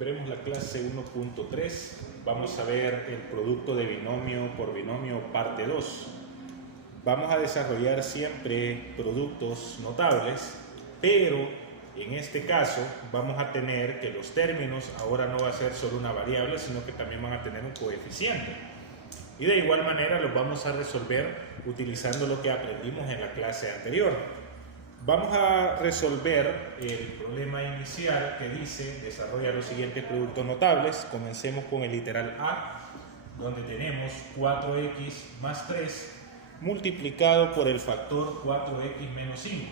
Veremos la clase 1.3. Vamos a ver el producto de binomio por binomio parte 2. Vamos a desarrollar siempre productos notables, pero en este caso vamos a tener que los términos ahora no va a ser solo una variable, sino que también van a tener un coeficiente. Y de igual manera los vamos a resolver utilizando lo que aprendimos en la clase anterior. Vamos a resolver el problema inicial que dice desarrolla los siguientes productos notables. Comencemos con el literal A, donde tenemos 4x más 3 multiplicado por el factor 4x menos 5.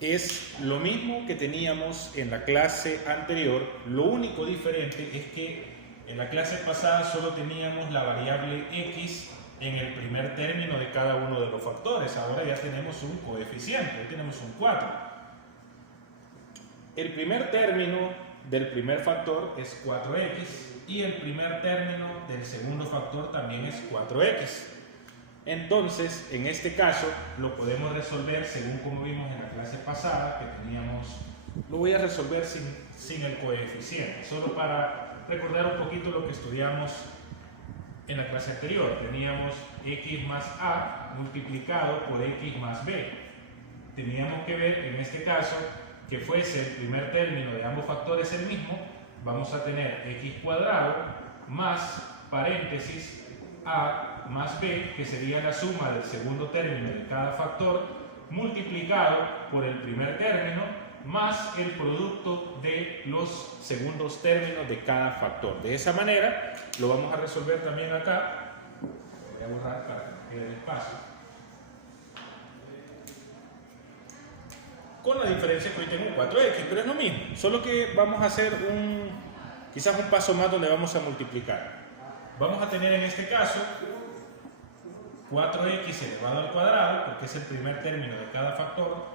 Es lo mismo que teníamos en la clase anterior, lo único diferente es que en la clase pasada solo teníamos la variable x en el primer término de cada uno de los factores. Ahora ya tenemos un coeficiente, ya tenemos un 4. El primer término del primer factor es 4x y el primer término del segundo factor también es 4x. Entonces, en este caso, lo podemos resolver según como vimos en la clase pasada, que teníamos, lo voy a resolver sin el coeficiente, solo para recordar un poquito lo que estudiamos en la clase anterior. Teníamos x más a multiplicado por x más b. Teníamos que ver en este caso que fuese el primer término de ambos factores el mismo. Vamos a tener x cuadrado más paréntesis a más b, que sería la suma del segundo término de cada factor, multiplicado por el primer término más el producto de los segundos términos de cada factor. De esa manera lo vamos a resolver también acá. Voy a borrar para que no quede el espacio. Con la diferencia que hoy tengo un 4x, pero es lo mismo, solo que vamos a hacer quizás un paso más donde vamos a multiplicar. Vamos a tener en este caso 4x elevado al cuadrado, porque es el primer término de cada factor,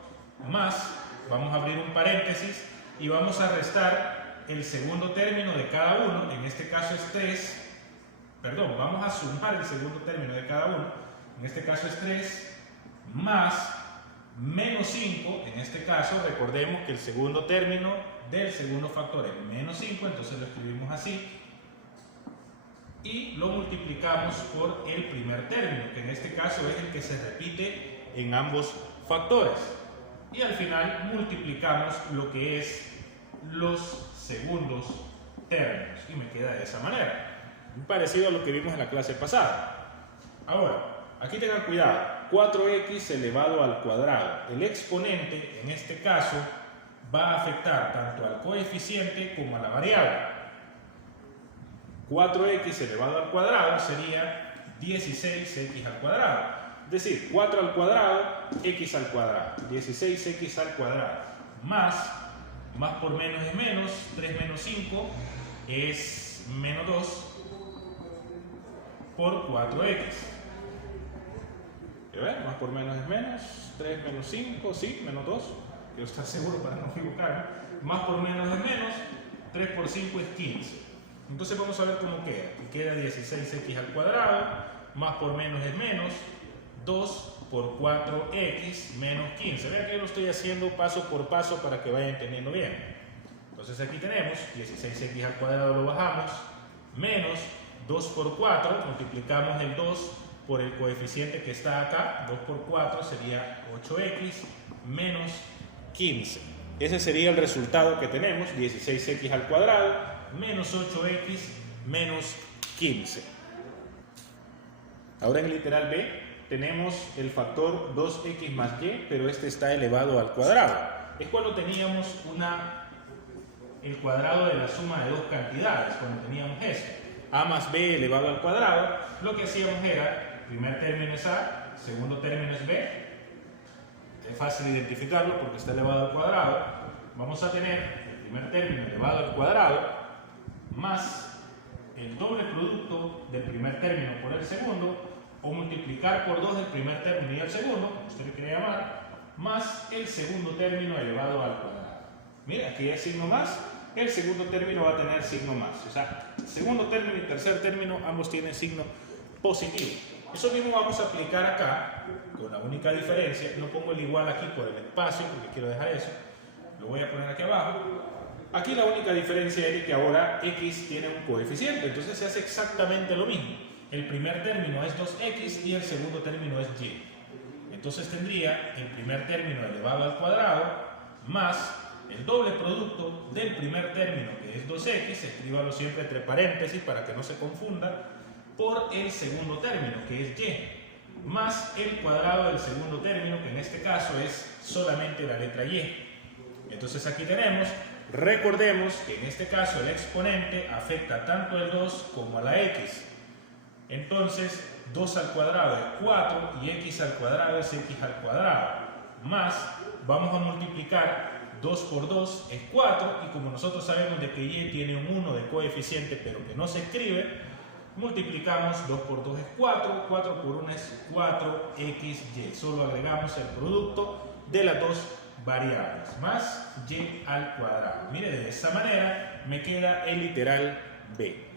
más, vamos a abrir un paréntesis y vamos a restar el segundo término de cada uno, en este caso es 3, perdón, vamos a sumar el segundo término de cada uno, en este caso es 3, más menos 5, en este caso recordemos que el segundo término del segundo factor es menos 5, entonces lo escribimos así, y lo multiplicamos por el primer término, que en este caso es el que se repite en ambos factores. Y al final multiplicamos lo que es los segundos términos. Y me queda de esa manera. Muy parecido a lo que vimos en la clase pasada. Ahora, aquí tengan cuidado. 4x elevado al cuadrado. El exponente, en este caso, va a afectar tanto al coeficiente como a la variable. 4x elevado al cuadrado sería 16x al cuadrado. Es decir, 4 al cuadrado, x al cuadrado. 16x al cuadrado. Más por menos es menos. 3 menos 5 es menos 2 por 4x. ¿Ven? Más por menos es menos. 3 menos 5, sí, menos 2. Quiero estar seguro para no equivocarme. Más por menos es menos. 3 por 5 es 15. Entonces vamos a ver cómo queda. Aquí queda 16x al cuadrado, más por menos es menos, 2 por 4x menos 15. Vean que yo lo estoy haciendo paso por paso para que vayan entendiendo bien. Entonces aquí tenemos 16x al cuadrado, lo bajamos, menos 2 por 4, multiplicamos el 2 por el coeficiente que está acá, 2 por 4 sería 8x menos 15. Ese sería el resultado que tenemos, 16x al cuadrado, menos 8x menos 15. Ahora en el literal B tenemos el factor 2x más y, pero este está elevado al cuadrado. Es cuando teníamos el cuadrado de la suma de dos cantidades, cuando teníamos esto. A más b elevado al cuadrado, lo que hacíamos era, el primer término es a, el segundo término es b. Es fácil identificarlo porque está elevado al cuadrado. Vamos a tener el primer término elevado al cuadrado más el doble producto del primer término por el segundo, o multiplicar por 2 el primer término y el segundo, como usted le quiere llamar, más el segundo término elevado al cuadrado. Mira, aquí hay signo más, el segundo término va a tener signo más. O sea, segundo término y tercer término ambos tienen signo positivo. Eso mismo vamos a aplicar acá, con la única diferencia, no pongo el igual aquí por el espacio, porque quiero dejar eso. lo voy a poner aquí abajo. Aquí la única diferencia es que ahora x tiene un coeficiente, entonces se hace exactamente lo mismo. El primer término es 2x y el segundo término es y. Entonces tendría el primer término elevado al cuadrado más el doble producto del primer término, que es 2x, escríbalo siempre entre paréntesis para que no se confunda, por el segundo término, que es y, más el cuadrado del segundo término, que en este caso es solamente la letra y. Entonces aquí tenemos, recordemos que en este caso el exponente afecta tanto al 2 como a la x. Entonces 2 al cuadrado es 4 y x al cuadrado es x al cuadrado. Más, vamos a multiplicar 2 por 2 es 4 y como nosotros sabemos de que y tiene un 1 de coeficiente pero que no se escribe, multiplicamos 2 por 2 es 4, 4 por 1 es 4xy. Solo agregamos el producto de las dos variables, más y al cuadrado. Mire, de esta manera me queda el literal B.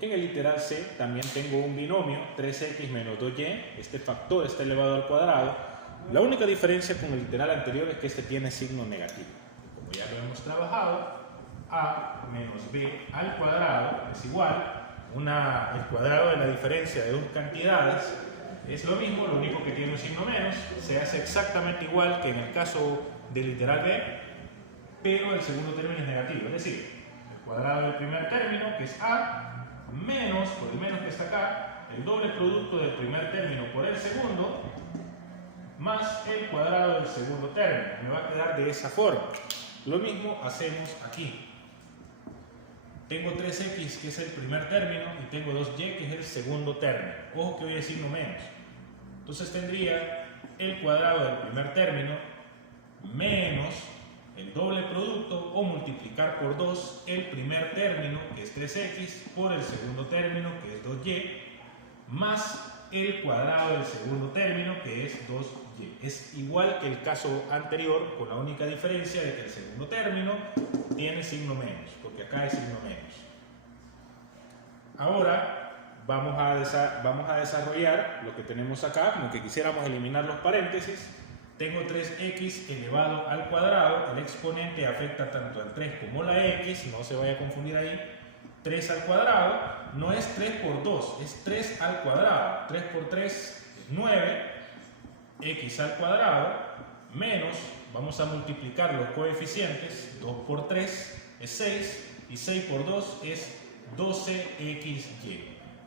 En el literal C también tengo un binomio, 3x menos 2y, este factor está elevado al cuadrado. La única diferencia con el literal anterior es que este tiene signo negativo. Como ya lo hemos trabajado, a menos b al cuadrado es igual, el cuadrado de la diferencia de dos cantidades es lo mismo, lo único que tiene un signo menos, se hace exactamente igual que en el caso del literal b, pero el segundo término es negativo, es decir, el cuadrado del primer término, que es a, menos, por el menos que está acá, el doble producto del primer término por el segundo, más el cuadrado del segundo término. Me va a quedar de esa forma. Lo mismo hacemos aquí. Tengo 3x, que es el primer término, y tengo 2y, que es el segundo término. Ojo que voy a decir no menos. Entonces tendría el cuadrado del primer término menos el doble producto o multiplicar por 2 el primer término, que es 3x, por el segundo término, que es 2y, más el cuadrado del segundo término, que es 2y. Es igual que el caso anterior, con la única diferencia de que el segundo término tiene signo menos, porque acá hay signo menos. Ahora vamos a desarrollar lo que tenemos acá, como que quisiéramos eliminar los paréntesis. Tengo 3x elevado al cuadrado, el exponente afecta tanto al 3 como la x, no se vaya a confundir ahí. 3 al cuadrado no es 3 por 2, es 3 al cuadrado. 3 por 3 es 9, x al cuadrado, menos, vamos a multiplicar los coeficientes, 2 por 3 es 6, y 6 por 2 es 12xy,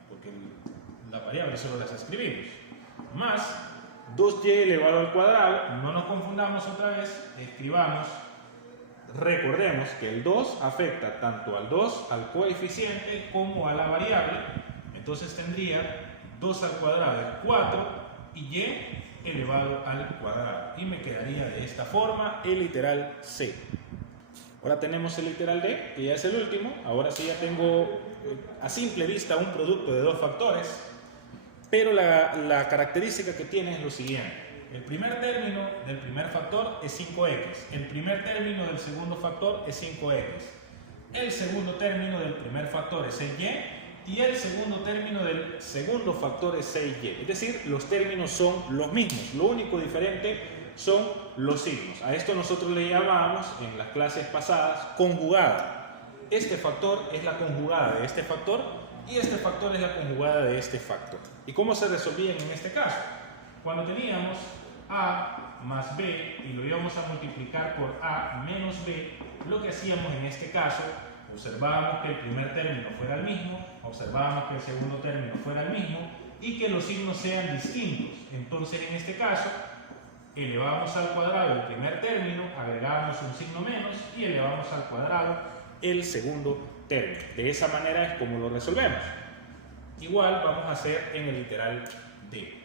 porque la variable solo las escribimos, más 2y elevado al cuadrado, no nos confundamos otra vez, escribamos, recordemos que el 2 afecta tanto al 2, al coeficiente, como a la variable, entonces tendría 2 al cuadrado es 4 y y elevado al cuadrado, y me quedaría de esta forma el literal C. Ahora tenemos el literal D, que ya es el último, ahora sí ya tengo a simple vista un producto de dos factores. Pero la característica que tiene es lo siguiente. El primer término del primer factor es 5x. El primer término del segundo factor es 5x. El segundo término del primer factor es 6y. Y el segundo término del segundo factor es 6y. Es decir, los términos son los mismos. Lo único diferente son los signos. A esto nosotros le llamábamos en las clases pasadas conjugada. Este factor es la conjugada de este factor. Y este factor es la conjugada de este factor. ¿Y cómo se resolvían en este caso? Cuando teníamos a más b y lo íbamos a multiplicar por a menos b, lo que hacíamos en este caso, observábamos que el primer término fuera el mismo, observábamos que el segundo término fuera el mismo y que los signos sean distintos. Entonces en este caso, elevamos al cuadrado el primer término, agregamos un signo menos y elevamos al cuadrado el segundo término. De esa manera es como lo resolvemos. Igual vamos a hacer en el literal D.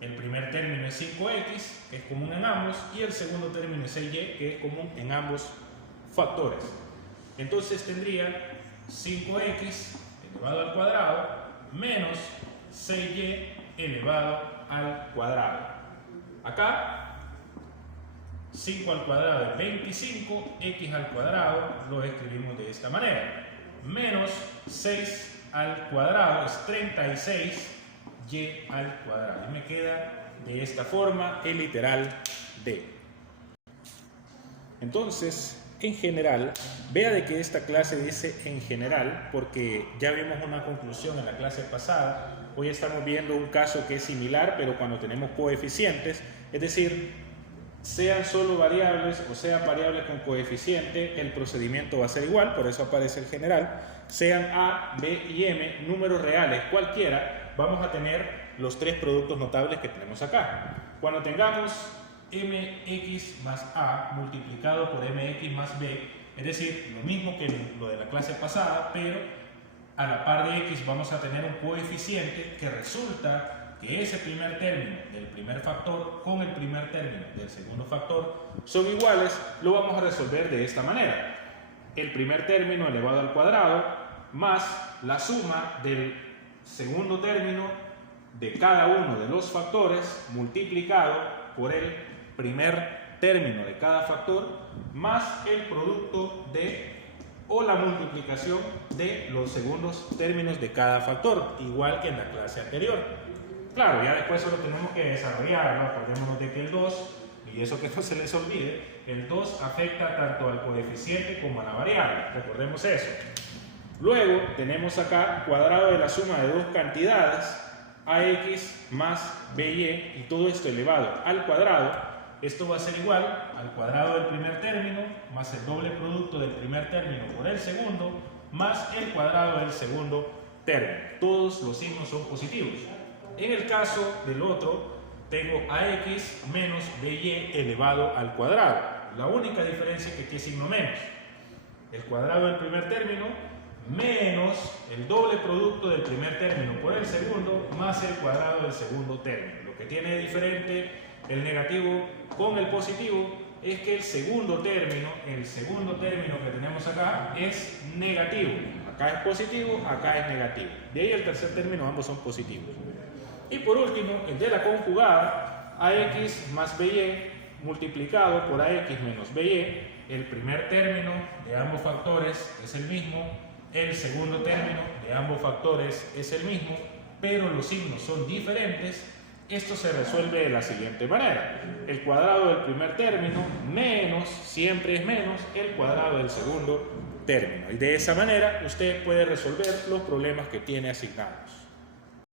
El primer término es 5x, que es común en ambos, y el segundo término es 6y, que es común en ambos factores. Entonces tendría 5x elevado al cuadrado menos 6y elevado al cuadrado. Acá 5 al cuadrado es 25, x al cuadrado lo escribimos de esta manera, menos 6 al cuadrado es 36, y al cuadrado. Y me queda de esta forma el literal D. Entonces, en general, vea de que esta clase dice en general, porque ya vimos una conclusión en la clase pasada. Hoy estamos viendo un caso que es similar, pero cuando tenemos coeficientes, es decir, sean solo variables o sean variables con coeficiente, el procedimiento va a ser igual, por eso aparece el general. Sean A, B y M, números reales cualquiera, vamos a tener los tres productos notables que tenemos acá. Cuando tengamos mx más a multiplicado por mx más b, es decir, lo mismo que lo de la clase pasada, pero a la par de x vamos a tener un coeficiente que resulta que ese primer término del primer factor con el primer término del segundo factor son iguales. Lo vamos a resolver de esta manera: el primer término elevado al cuadrado más la suma del segundo término de cada uno de los factores multiplicado por el primer término de cada factor más el producto de o la multiplicación de los segundos términos de cada factor, igual que en la clase anterior. Claro, ya después solo tenemos que desarrollarlo. Acordémonos de que el 2, y eso que no se les olvide, el 2 afecta tanto al coeficiente como a la variable, recordemos eso. Luego tenemos acá cuadrado de la suma de dos cantidades, ax más by, y todo esto elevado al cuadrado. Esto va a ser igual al cuadrado del primer término más el doble producto del primer término por el segundo más el cuadrado del segundo término. Todos los signos son positivos. En el caso del otro, tengo ax menos by elevado al cuadrado. La única diferencia es que ¿qué signo menos? El cuadrado del primer término menos el doble producto del primer término por el segundo más el cuadrado del segundo término. Lo que tiene de diferente el negativo con el positivo es que el segundo término que tenemos acá es negativo. Acá es positivo, acá es negativo. De ahí el tercer término, ambos son positivos. Y por último, el de la conjugada, ax más by multiplicado por ax menos by. El primer término de ambos factores es el mismo, el segundo término de ambos factores es el mismo, pero los signos son diferentes. Esto se resuelve de la siguiente manera: el cuadrado del primer término menos, siempre es menos, el cuadrado del segundo término. Y de esa manera usted puede resolver los problemas que tiene asignados.